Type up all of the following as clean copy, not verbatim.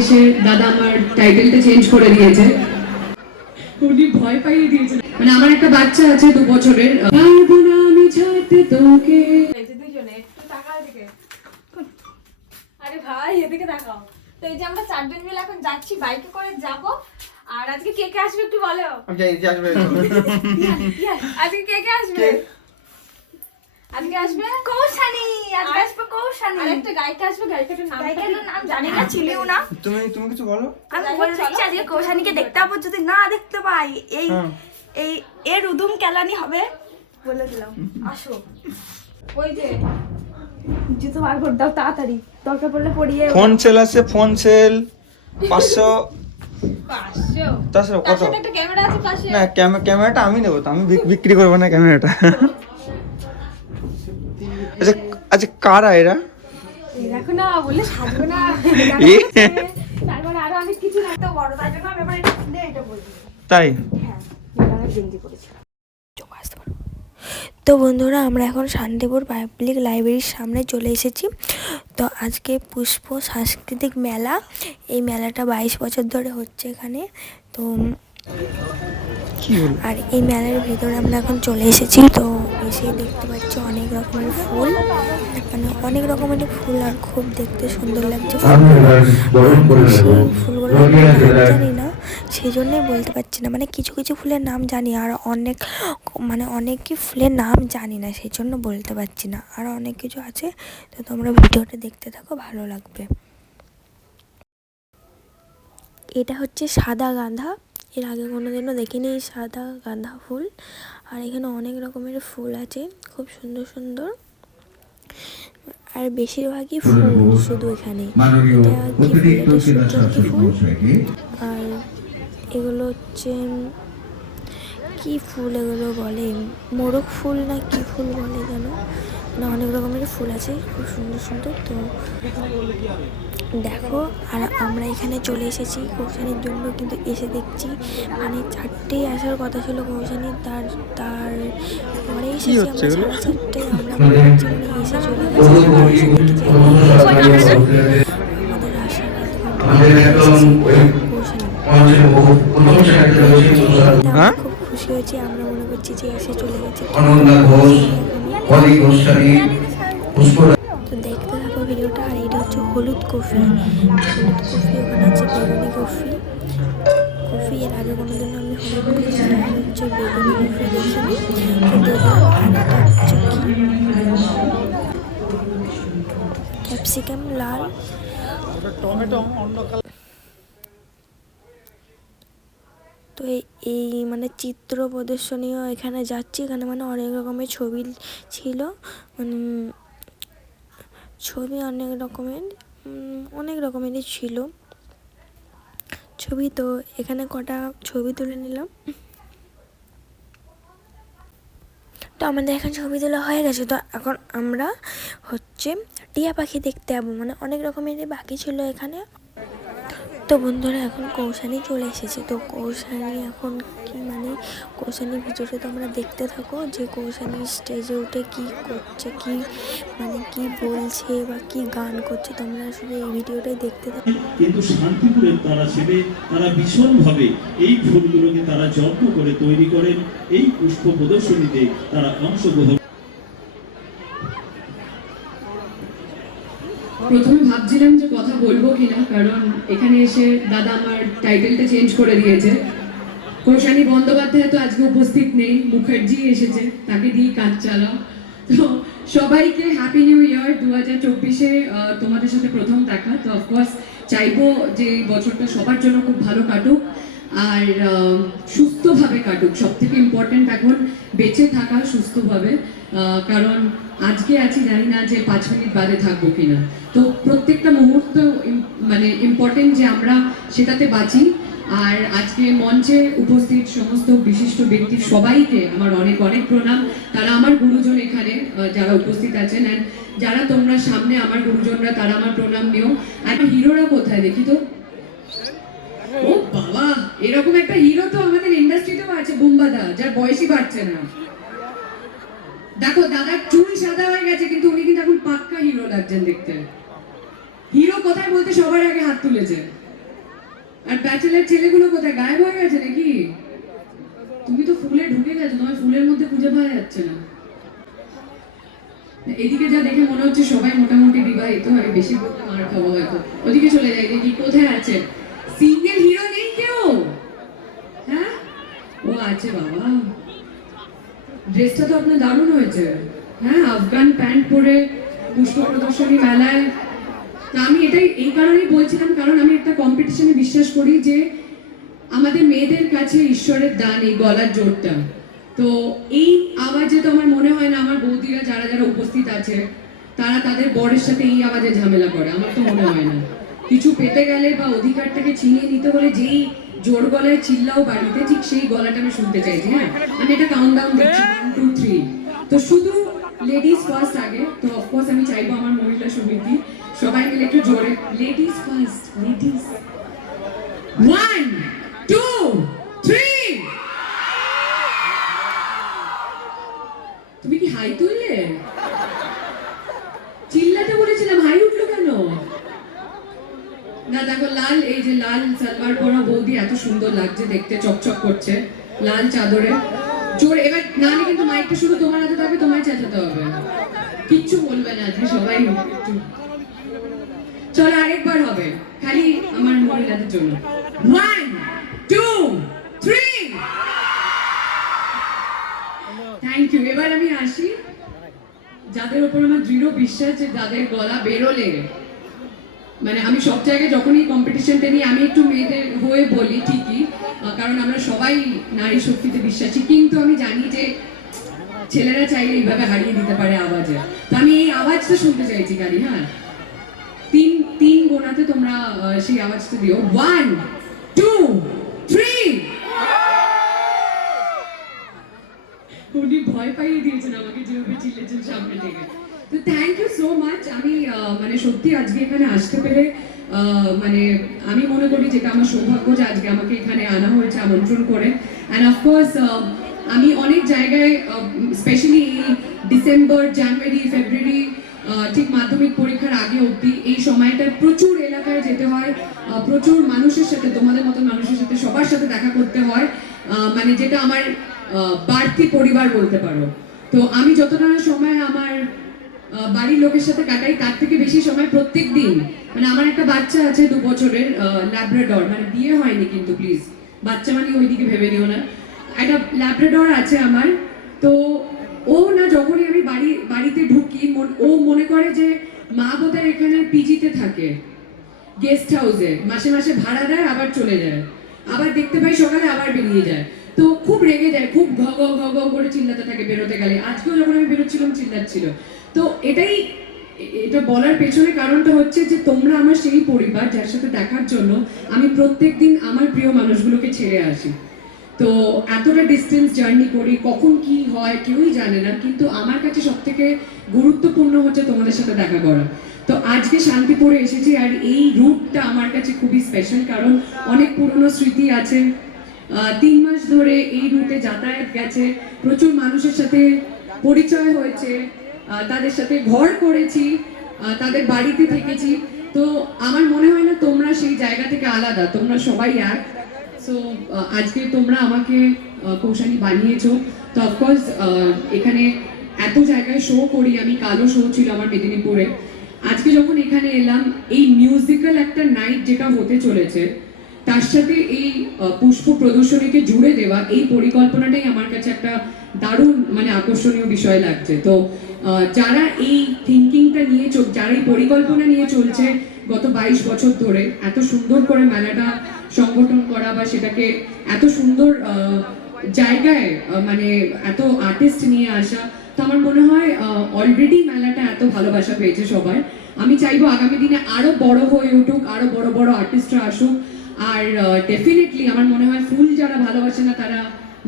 এসে দাদা আমার টাইটেলটা চেঞ্জ করে দিয়েছে, উনি ভয় পাইয়ে দিয়েছেন। মানে আমার একটা বাচ্চা আছে 2 বছরের, পারবো না আমি ছাড়তে তোকে। দুজনে একটু তাকাও এদিকে। আরে ভাই এদিকে তাকাও। তো এই যে আমরা 4 জন মিলে এখন যাচ্ছি, বাইকে করে যাব। আর আজকে কে কে আসবে একটু বলো। আজকে কে কে আসবে? আজকে আসবে কৌশানী, আজকে আসবে কৌশানী। আর একটা গায়িকা আসবে, গায়িকাটার নাম জানি না, চিনিও না। তুমি কিছু বলো। আমি বলে দিচ্ছি আজকে কৌশানীকে দেখতে পাবো, যদি না দেখতে পাই এই এর উদুম কেলানি হবে বলে দিলাম। আসো। ওই যে জুতো বার করে দাও তাড়াতাড়ি, দরকার পড়লে পড়িয়ে। ফোন সেল আছে, ফোন সেল 500 তার সাথে কত? একটা ক্যামেরা আছে পাশে। না ক্যামেরাটা আমি নেবো, তো আমি বিক্রি করবো না ক্যামেরাটা। আচ্ছা আচ্ছা, কারা এরা? দেখো না, বললে সাজবে না। তারপরে আরো অনেক কিছু রাখতে বড়, তার জন্য আমি এবার এটা বলছি। তাই? হ্যাঁ, এটা গেঞ্জি পরেছি। তো বন্ধুরা, আমরা এখন শান্তিপুর পাবলিক লাইব্রেরির সামনে চলে এসেছি। তো আজকে পুষ্প সাংস্কৃতিক মেলা, এই মেলাটা 22 বছর ধরে হচ্ছে এখানে। তো আর এই মেলার ভেতরে আমরা এখন চলে এসেছি। তো এসে দেখতে পাচ্ছি অনেক রকমের ফুল, মানে অনেক রকমের ফুল, আর খুব দেখতে সুন্দর লাগছে ফুলগুলো। জানি না, সেই জন্যই বলতে পারছি না, মানে কিছু কিছু ফুলের নাম জানি আর অনেক কি ফুলের নাম জানি না, সেই জন্য বলতে পারছি না। আর অনেক কিছু আছে, তো তোমরা ভিডিওটা দেখতে থাকো, ভালো লাগবে। এটা হচ্ছে সাদা গাঁদা, এর আগে কোনোদিনও দেখিনি এই সাদা গাঁদা ফুল। আর এখানে অনেক রকমের ফুল আছে, খুব সুন্দর সুন্দর, আর বেশিরভাগই ফুল শুধু এখানে। এটা কি ফুল? এটা সূর্যমুখী ফুল। আর এগুলো হচ্ছে কি ফুল এগুলো বলে, মোরগ ফুল না কি ফুল বলে যেন, না অনেক রকমের ফুল আছে, খুব সুন্দর সুন্দর। তো দেখো, আর আমরা এখানে চলে এসেছি কৌশানীর জন্য, কিন্তু এসে দেখছি মানে 4টেই আসার কথা ছিল কৌশানীর, তার পরে এসেছি আমরা 4:30। আমরা মনে হচ্ছে মানে এসে চলে গেছে। আমাদের আসার খুব খুশি হয়েছি, আমরা মনে করছি যে এসে চলে গেছে। তো দেখতে থাকো ভিডিওটা। আর এটা হচ্ছে হলুদ কফি, ওখানে আছে বেগুনি কফি। এর আগে কোনোদিন আমি হলুদ কফি আর হচ্ছে বেগুনি কফি দেখিনি, তো দেখলাম। আর এটা হচ্ছে কি ক্যাপসিকাম লাল, তো এই মানে চিত্র প্রদর্শনীও এখানে যাচ্ছি। এখানে মানে অনেক রকমের ছবি ছিল, মানে ছবি অনেক রকমেরই ছিল ছবি। তো এখানে কটা ছবি তুলে নিলাম। তো আমাদের এখন ছবি তোলা হয়ে গেছে। তো এখন আমরা হচ্ছে টিয়া পাখি দেখতে যাবো, মানে অনেক রকমেরই বাকি ছিল এখানে। তো বন্ধুরা, এখন কৌশানী চলে এসেছে। তো কৌশানী এখন কি মানে কৌশানীর ভিডিওটা তোমরা দেখতে থাকো, যে কৌশানী স্টেজে উঠে কি করছে, কি মানে কি বলছে বা কি গান করছে, তোমরা শুধু এই ভিডিওটাই দেখতে থাকো। কিন্তু শান্তিপুরের তারা ছেলে, তারা ভীষণভাবে এই ফুলগুলোকে তারা যত্ন করে তৈরি করেন। এই পুষ্প প্রদর্শনীতে তারা অংশগ্রহণ। প্রথমে ভাবছিলাম যে কথা বলবো কিনা, কারণ এখানে এসে দাদা আমার টাইটেলটা চেঞ্জ করে দিয়েছে। কৌশানী বন্দ্যোপাধ্যায় তো আজকে উপস্থিত নেই, মুখার্জি এসেছে, তাকে দিয়ে কাজ চালাও। তো সবাইকে হ্যাপি নিউ ইয়ার। 2024-এ তোমাদের সাথে প্রথম দেখা। তো অফকোর্স চাইবো যে এই বছরটা সবার জন্য খুব ভালো কাটুক, আর সুস্থভাবে কাটুক। সব থেকে ইম্পর্টেন্ট এখন বেঁচে থাকা সুস্থভাবে, কারণ আজকে আছি, জানি না যে 5 মিনিট বাদে থাকবো কিনা। তো প্রত্যেকটা মুহূর্ত মানে ইম্পর্টেন্ট যে আমরা সেটাতে বাঁচি। আর আজকে মঞ্চে উপস্থিত সমস্ত বিশিষ্ট ব্যক্তি সবাইকে আমার অনেক অনেক প্রণাম। তারা আমার গুরুজন এখানে যারা উপস্থিত আছেন, অ্যান্ড যারা তোমরা সামনে আমার গুরুজনরা, তারা আমার প্রণাম নিও। আর হিরোরা কোথায় দেখি তো? ও বাবা, এরকম একটা হিরো তো আমাদের ইন্ডাস্ট্রিতেও আছে, বুম্বাদা, যার বয়সই বাড়ছে না। দেখো দাদার চুল সাদা হয়ে গেছে, কিন্তু উনি কিন্তু এখন পাক্কা হিরো লাগছেন দেখতে। হিরো কোথায় বলতে সবার আগে হাত তুলেছে। আর ব্যাচেলার ছেলেগুলো কোথায়, গায়েব হয়ে গেছে নাকি? তুমি তো ফুলে ঢুকে গেছো, তোমার ফুলের মধ্যে খুঁজে পাওয়া যাচ্ছে না। এদিকে যা দেখে মনে হচ্ছে সবাই মোটামুটি বিবাহিত, আমি বেশি বলতে মার খাবো হয়তো। ওদিকে চলে যাই দেখি কোথায় আছে। সিঙ্গেল হিরো নেই কেউ? হ্যাঁ, ও আছে বাবা। ড্রেসটা তো আপনার দারুণ হয়েছে। হ্যাঁ, আফগান প্যান্ট পরে পুষ্প প্রদর্শনী মেলায়। তা আমি এটাই এই কারণেই বলছিলাম, কারণ আমি একটা কম্পিটিশনে বিশ্বাস করি যে আমাদের মেয়েদের কাছে ঈশ্বরের দান এই গলার জোরটা। তো এই আওয়াজে তো আমার মনে হয় না আমার বৌদিরা যারা যারা উপস্থিত আছে তারা তাদের বরের সাথে এই আওয়াজে ঝামেলা করে, আমার তো মনে হয় না। কিছু পেতে গেলে বা অধিকারটাকে ছিনিয়ে নিতে হলে যেই জোর গলায় চিল্লাও বাড়িতে, ঠিক সেই গলাটা আমি শুনতে চাইছি। হ্যাঁ, আমি এটা কাউন্টডাউন দিচ্ছি, 1 2 3। তো শুধু লেডিস ফার্স্ট আগে, তো অফকোর্স আমি চাইবো আমার মহিলা সমিতি সবাই মিলে একটু জোরে লেডিস ফার্স্ট, লেডিস। 1 2 3। তুমি কি হাই তুললে? চিল্লাতে বলেছিলাম, হাই উঠলো কেন? না দেখো, লাল, এই যে লাল সালোয়ার পরা বৌদি এত সুন্দর লাগছে দেখতে, চকচক করছে লাল চাদরে। জোরে এবার না হলে কিন্তু মাইকটা শুধু তোমার হাতে থাকবে, তোমায় চেঁচাতে হবে, কিচ্ছু বলবে না আজকে সবাই। চলো আরেকবার হবে, খালি আমার মহিলাদের জন্য। 1 2 3। Thank you. এবার আমি আসি যাদের উপর আমার দৃঢ় বিশ্বাস যে যাদের গলা বেরোলে, মানে আমি সব জায়গায় যখনই কম্পিটিশনটা নিই আমি একটু মেয়েদের হয়ে বলি ঠিকই, কারণ আমরা সবাই নারী শক্তিতে বিশ্বাসী, কিন্তু আমি জানি যে ছেলেরা চাইলে এইভাবে হারিয়ে দিতে পারে আওয়াজে। তো আমি এই আওয়াজটা শুনতে চাইছি গাড়ি। হ্যাঁ, তিন গোনাতে তোমরা সেই আওয়াজটা দিও। 1 2 3। উনি ভয় পাইয়ে দিয়েছেন আমাকে যেভাবে চিল্লেছেন সামনে থেকে। তো থ্যাংক ইউ সো মাচ। আমি মানে সত্যি আজকে এখানে আসতে পেরে মানে আমি মনে করি যেটা আমার সৌভাগ্য যে আজকে আমাকে এখানে আনা হয়েছে আমন্ত্রণ করে। অ্যান্ড অফকোর্স আমি অনেক জায়গায় স্পেশালি এই ডিসেম্বর, জানুয়ারি, ফেব্রুয়ারি, ঠিক মাধ্যমিক পরীক্ষার আগে অবধি এই সময়টা প্রচুর এলাকায় যেতে হয়, প্রচুর মানুষের সাথে, তোমাদের মতো মানুষের সাথে, সবার সাথে দেখা করতে হয়, মানে যেটা আমার বাড়তি পরিবার বলতে পারো। তো আমি যতটা সময় আমার বাড়ির লোকের সাথে কাটাই তার থেকে বেশি সময় প্রত্যেক দিন, মানে আমার একটা বাচ্চা আছে 2 বছরের, ল্যাব্রাডর, মানে বিয়ে হয়নি কিন্তু প্লিজ বাচ্চা মানে ওইদিকে ভেবে নিও না, একটা ল্যাব্রাডর আছে আমার। তো ও না যখনই আমি বাড়িতে ঢুকি ও মনে করে যে মা বোধহয় এখানে পিজিতে থাকে, গেস্ট হাউসে মাসে মাসে ভাড়া দেয়, আবার চলে যায়, আবার দেখতে পাই সকালে আবার বেরিয়ে যায়। তো খুব রেগে যায়, খুব ঘ ঘ ঘ ঘ করে চিল্লাতে থাকে বেরোতে গেলে। আজকেও যখন আমি বেরোচ্ছিলাম চিল্লাচ্ছিল। তো এটা বলার পেছনে কারণটা হচ্ছে যে তোমরা আমার সেই পরিবার যার সাথে দেখার জন্য আমি প্রত্যেকদিন আমার প্রিয় মানুষগুলোকে ছেড়ে আসি। তো এতটা ডিস্টেন্স জার্নি করি, কখন কি হয় কেউই জানে না, কিন্তু আমার কাছে সব থেকে গুরুত্বপূর্ণ হচ্ছে তোমাদের সাথে দেখা করা। তো আজকে শান্তিপুরে এসেছি, আর এই রুটটা আমার কাছে খুবই স্পেশাল, কারণ অনেক পুরনো স্মৃতি আছে। 3 মাস ধরে এই রুটে যাতায়াত গেছে, প্রচুর মানুষের সাথে পরিচয় হয়েছে, তাদের সাথে ঘর করেছি, তাদের বাড়িতে থেকেছি। তো আমার মনে হয় না তোমরা সেই জায়গা থেকে আলাদা, তোমরা সবাই এক। সো আজকে তোমরা আমাকে কৌশানী বানিয়েছো। তো অফকোর্স এখানে এত জায়গায় শো করি আমি, কালো শো ছিল আমার মেদিনীপুরে, আজকে যখন এখানে এলাম এই মিউজিক্যাল একটা নাইট যেটা হতে চলেছে তার সাথে এই পুষ্প প্রদর্শনীকে জুড়ে দেওয়া, এই পরিকল্পনাটাই আমার কাছে একটা দারুণ মানে আকর্ষণীয় বিষয় লাগছে। তো যারা এই থিঙ্কিংটা নিয়ে যারা এই পরিকল্পনা নিয়ে চলছে গত 22 বছর ধরে, এত সুন্দর করে মেলাটা সংগঠন করা বা সেটাকে এত সুন্দর জায়গায় মানে এত আর্টিস্ট নিয়ে আসা, তো আমার মনে হয় অলরেডি মেলাটা এত ভালোবাসা পেয়েছে সবাই। আমি চাইবো আগামী দিনে আরো বড় হয়ে উঠুক, আরো বড় বড় আর্টিস্টরা আসুক। আর ডেফিনেটলি আমার মনে হয় ফুল যারা ভালোবাসে না তারা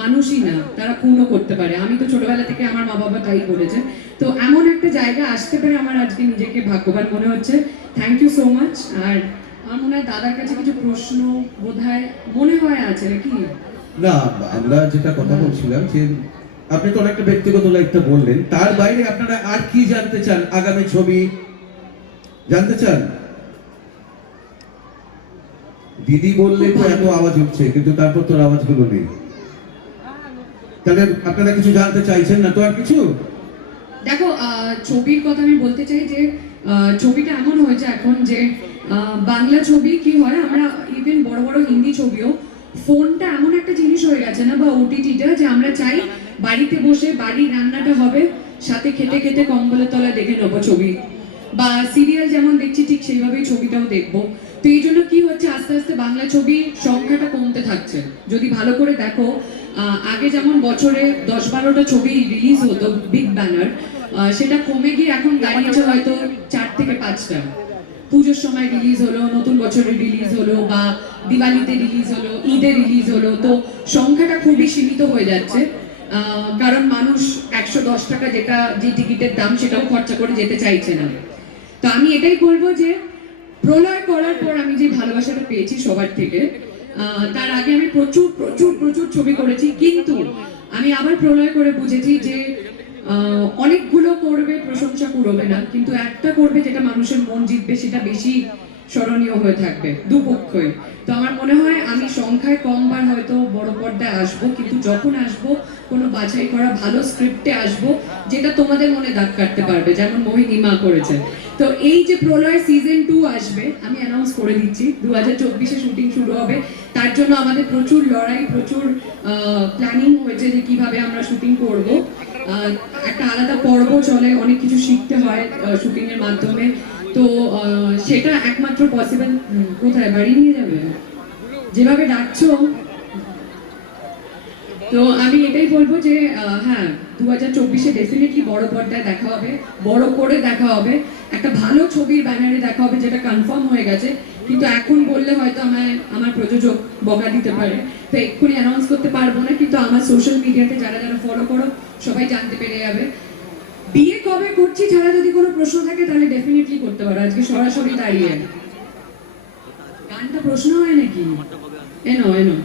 মানুষই না, তারা খুনও করতে পারে। আমি তো ছোটবেলা থেকে আমার মা বাবা তাই বলেছে। তো এমন একটা জায়গা আসতে পেরে আমার আজকে নিজেকে ভাগ্যবান মনে হচ্ছে। Thank you so much. আর আমার মনে হয় দাদার কাছে কিছু প্রশ্ন বোধহয় মনে হয় আছে নাকি? না, আমরা যেটা কথা বলছিলাম যে আপনি তো অনেকটা ব্যক্তিগত লাইফটা বললেন, তার বাইরে আপনারা আর কি জানতে চান? আগামী ছবি জানতে চান? দিদি বললে তো এত আওয়াজ উঠছে, কিন্তু তারপর তোর আওয়াজগুলো নেই। তাহলে আপনারা কিছু জানতে চাইছেন না তো আর কিছু? দেখো, ছবির কথা আমি বলতে চাই যে ছবিটা এমন হয়েছে এখন যে বাংলা ছবি কি হয়, আমরা ইভেন বড় বড় হিন্দি ছবিও, ফোনটা এমন একটা জিনিস হয়ে গেছে না, বা ওটিটিটা, যে আমরা চাই বাড়িতে বসে বাড়ির রান্নাটা হবে, সাথে খেতে খেতে কম্বলের তলায় দেখে নেবো ছবি, বা সিরিয়াল যেমন দেখছি ঠিক সেইভাবেই ছবিটাও দেখবো। তো এই জন্য কি হচ্ছে, আস্তে আস্তে বাংলা ছবির সংখ্যাটা কমতে থাকছে। যদি ভালো করে দেখো, আগে যেমন বছরে 10-12টা ছবি রিলিজ হতো বিগ ব্যানার, সেটা কমে গিয়ে এখন দাঁড়িয়েছে হয়তো 4 থেকে 5টা। পুজোর সময় রিলিজ হলো, নতুন বছরে রিলিজ হলো, বা দিওয়ালিতে রিলিজ হলো, ঈদে রিলিজ হলো। তো সংখ্যাটা খুবই সীমিত হয়ে যাচ্ছে, কারণ মানুষ 110 টাকা যেটা যে টিকিটের দাম সেটাও খরচা করে যেতে চাইছে না। তো আমি এটাই বলবো যে প্রলয় করার পর আমি যে ভালোবাসাটা পেয়েছি সবার থেকে, তার আগে আমি প্রচুর প্রচুর প্রচুর ছবি করেছি, কিন্তু আমি আবার প্রলয় করে বুঝেছি যে অনেকগুলো করবে, প্রশংসা কুড়োবে না, কিন্তু একটা করবে যেটা মানুষের মন জিতবে, সেটা বেশি স্মরণীয় হয়ে থাকবে দুপক্ষই। তো আমার মনে হয় আমি সংখ্যায় কমবার হয়তো বড় পর্দায় আসবো, কিন্তু যখন আসবো কোনো বাছাই করা ভালো স্ক্রিপ্টে আসবো, যেটা তোমাদের মনে দাগ কাটতে পারবে, যেমন মোহিনী মা করেছে। তো এই যে প্রলয় সিজন 2 আসবে, আমি অ্যানাউন্স করে দিচ্ছি, 2024-এ শুটিং শুরু হবে। তার জন্য আমাদের প্রচুর লড়াই, প্রচুর প্ল্যানিং হয়েছে যে কিভাবে আমরা শুটিং করব। একটা আলাদা পর্ব চলে, অনেক কিছু শিখতে হয় শুটিং এর মাধ্যমে। তো সেটা একমাত্র পসিবল। কোথায় বাড়ি নিয়ে যাবে, যেভাবে ডাকছো। তো আমি এটাই বলবো যে হ্যাঁ, 2024-এ ডেফিনেটলি বড় পর্দায় দেখা হবে, বড় করে দেখা হবে, একটা ভালো ছবির ব্যানারে দেখা হবে, যেটা কনফার্ম হয়ে গেছে। কিন্তু এখন বললে হয়তো আমার প্রযোজক বকা দিতে পারে, তো এক্ষুনি অ্যানাউন্স করতে পারবো না। কিন্তু আমার সোশ্যাল মিডিয়াতে যারা যারা ফলো করো সবাই জানতে পেরে যাবে। বিয়ে কবে করছি ছাড়া যদি কোনো প্রশ্ন থাকে তাহলে ডেফিনেটলি করতে পারো, আজকে সরাসরি দাঁড়িয়ে। গানটা প্রশ্ন হয় নাকি? এনো এনো,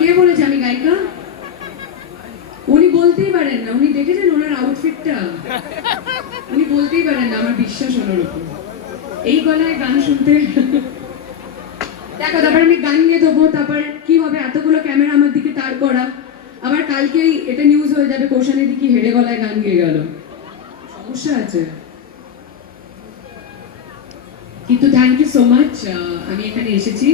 কে বলেছে আমি গায়িকা? উনি বলতেই পারেন না, উনি দেখেছেন ওনার আউটফিটটা, উনি বলতেই পারেন না। আমার বিশ্বাস ওনার উপর, এই গলায় গান শুনতে। দেখো, তারপর আমি গান নিয়ে দেবো, তারপর কি হবে, এতগুলো ক্যামেরা আমার দিকে তার করা, আবার কালকেই এটা নিউজ হয়ে যাবে কৌশানী দিকে হেডে গলায় গান গেয়ে গেল, সমস্যা আছে। কিন্তু থ্যাংক ইউ সো মাচ, আমি এখানে এসেছি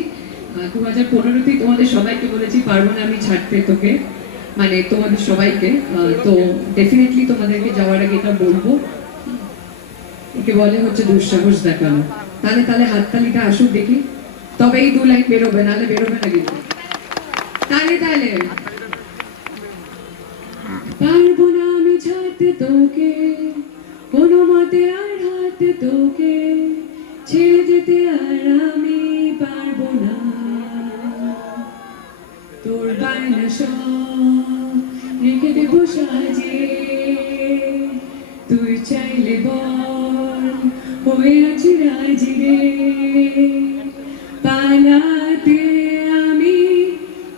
2015-তেই তোমাদের সবাইকে বলেছি পারবো না আমি ছাড়তে তোকে, মানে তোমাদের সবাইকে। তো ডেফিনেটলি তোমাদেরকে যাওয়ার আগে এটা বলবো, একে বলে হচ্ছে দুঃসাহস দেখানো। তাহলে তাহলে হাততালিটা আসুক দেখি, তবে এই 2 লাইন বেরোবে, নাহলে বেরোবে না কিন্তু। তাহলে তাহলে পারবো না আমি ছাড়তে তোকে, কোনো মতে আর হাতে তোকে ছেড়ে যেতে, আর আমি পারবো না। তোর বায়না সব রেখে দেবো সাজে, তুই চাইলে বল হয়ে আছি রাজি রে, পালাতে আমি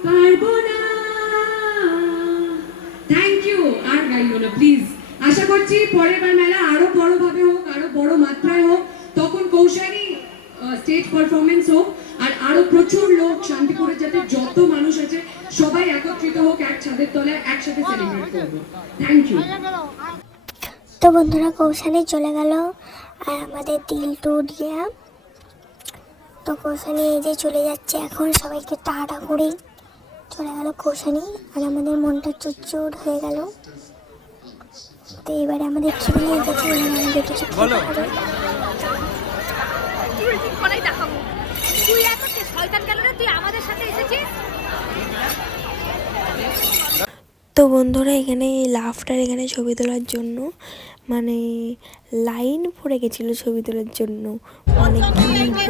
পারবো না। থ্যাংক ইউ, আর গাইও না প্লিজ। আশা করছি পরের বার মেলা আরো বড় ভাবে হোক, আরো বড় মাত্রায় হোক, তখন কৌশানী স্টেজ পারফরমেন্স হোক, আর আরো প্রচুর লোক, শান্তিপুরে যাতে যত মানুষ আছে সবাই একত্রিত হোক এক ছাদের তলায়, একসাথে সেলিব্রেট করবো। Thank you. তো বন্ধুরা, কৌশানী চলে গেল আর আমাদের দিল টু দিয়া। তো কৌশানী এই যে চলে যাচ্ছে এখন, সবাইকে টাটা করেই চলে গেল কৌশানী, আর আমাদের মনটা চুরচুর হয়ে গেল। তো এবারে আমাদের খিদে নিয়ে গেছে, আমাদের কিছু খেতে হবে। তুই এত শয়তান কেন রে, তুই আমাদের সাথে এসেছিস। তো বন্ধুরা, এখানে লাফটার এখানে ছবি তোলার জন্য মানে লাইন পড়ে গেছিলো ছবি তোলার জন্য, মানে কি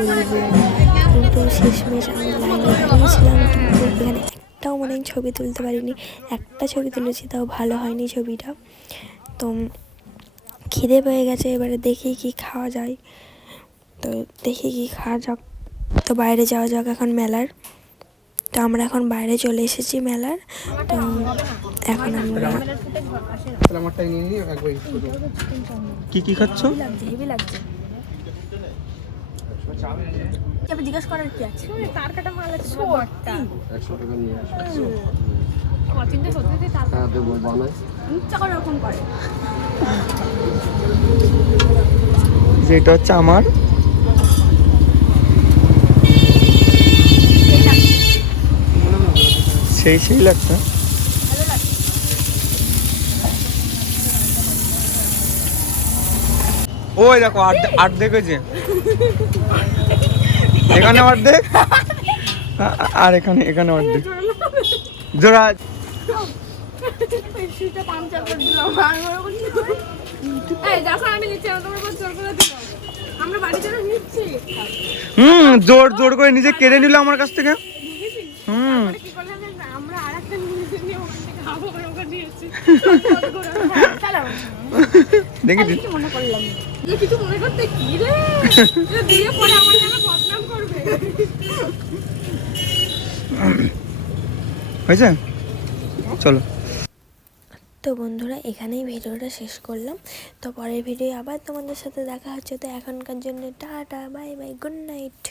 বলবো। কিন্তু শেষমেশ আমি লাইনে দাঁড়িয়েছিলাম, কিন্তু এখানে একটাও মানে ছবি তুলতে পারিনি। একটা ছবি তুলেছি, তাও ভালো হয়নি ছবিটা। তো খিদে পেয়ে গেছে, এবারে দেখি কি খাওয়া যায়। তো দেখি কি খাওয়া যাক, তো বাইরে যাওয়া যাক এখন মেলার। তো আমরা এখন বাইরে চলে এসেছি মেলার। তো এখন আমরা কি কি খাচ্ছ? এবার জিজ্ঞাসা করার কি আছে? তার কাটা মাল আছে সত্যি 100 টাকা নিয়ে আসবে অচিন্তা সত্যি তার কাটা দেবো বানাই ইচ্ছা করে এরকম করে। যেটা হচ্ছে আমার সেই লাগছে। ওই দেখো অর্ধেক হয়েছে, এখানে অর্ধেক আর এখানে অর্ধেক জোড়া। আমরা বাড়ি জন্য নিচ্ছি জোর করে নিজে কেড়ে নিল আমার কাছ থেকে। কি করলাম আমরা আরেকটা নিয়ে ওখান থেকে খাবো করে ওখানে নিয়েছি। দেখি কিছু মনে করলাম কিছু মনে করতে কি রে দিয়ে পরে আমার নামে বদনাম করবে। হয়েছে, চলো। তো বন্ধুরা এখানেই ভিডিওটা শেষ করলাম। তো পরের ভিডিও আবার তোমাদের সাথে দেখা হচ্ছে। তো এখনকার জন্য tata, bye bye, good night.